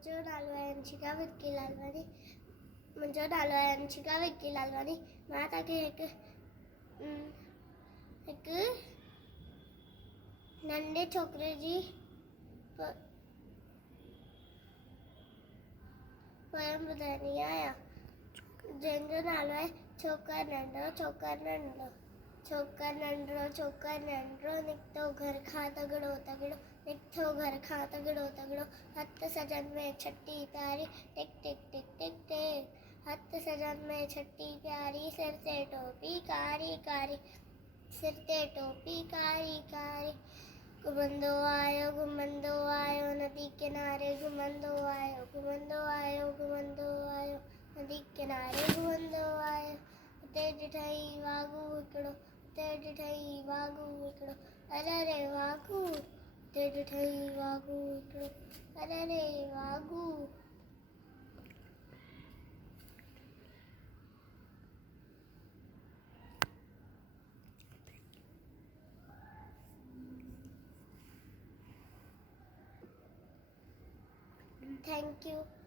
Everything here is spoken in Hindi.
मुंहिंजो नालो आहे अंशिका विक्की लालवानी। मुंहिंजो नालो आहे अंशिका विक्की लालवानी। मां तव्हांखे हिकु नंढे छोकिरे जी पोयम ॿुधाईंदी आहियां, जंहिंजो नालो आहे छोकर नंढो छोकर नंढो। छोकर नंढड़ो छोकर नंढड़ो, निकितो घर खां तगड़ो तगड़ो, निकितो घर खां तगड़ो तगड़ो। हथ सजन में छटी प्यारी, टिक टिक टिक टिक टिक। हथ सजन में छटी प्यारी, सिर ते टोपी कारी कारी, सिर ते टोपी कारी कारी। घुमंदो आयो नदी किनारे, घुमंदो आयो घुमंदो आयो नदी किनारे, घुमंदो आयो। हुते ॾिठई वाॻू हिकिड़ो, हुते ॾिठई वाॻू हिकिड़ो, अरे वाॻू। हुते ॾिठई वाॻू हिकिड़ो, अरे वाॻू। Thank you.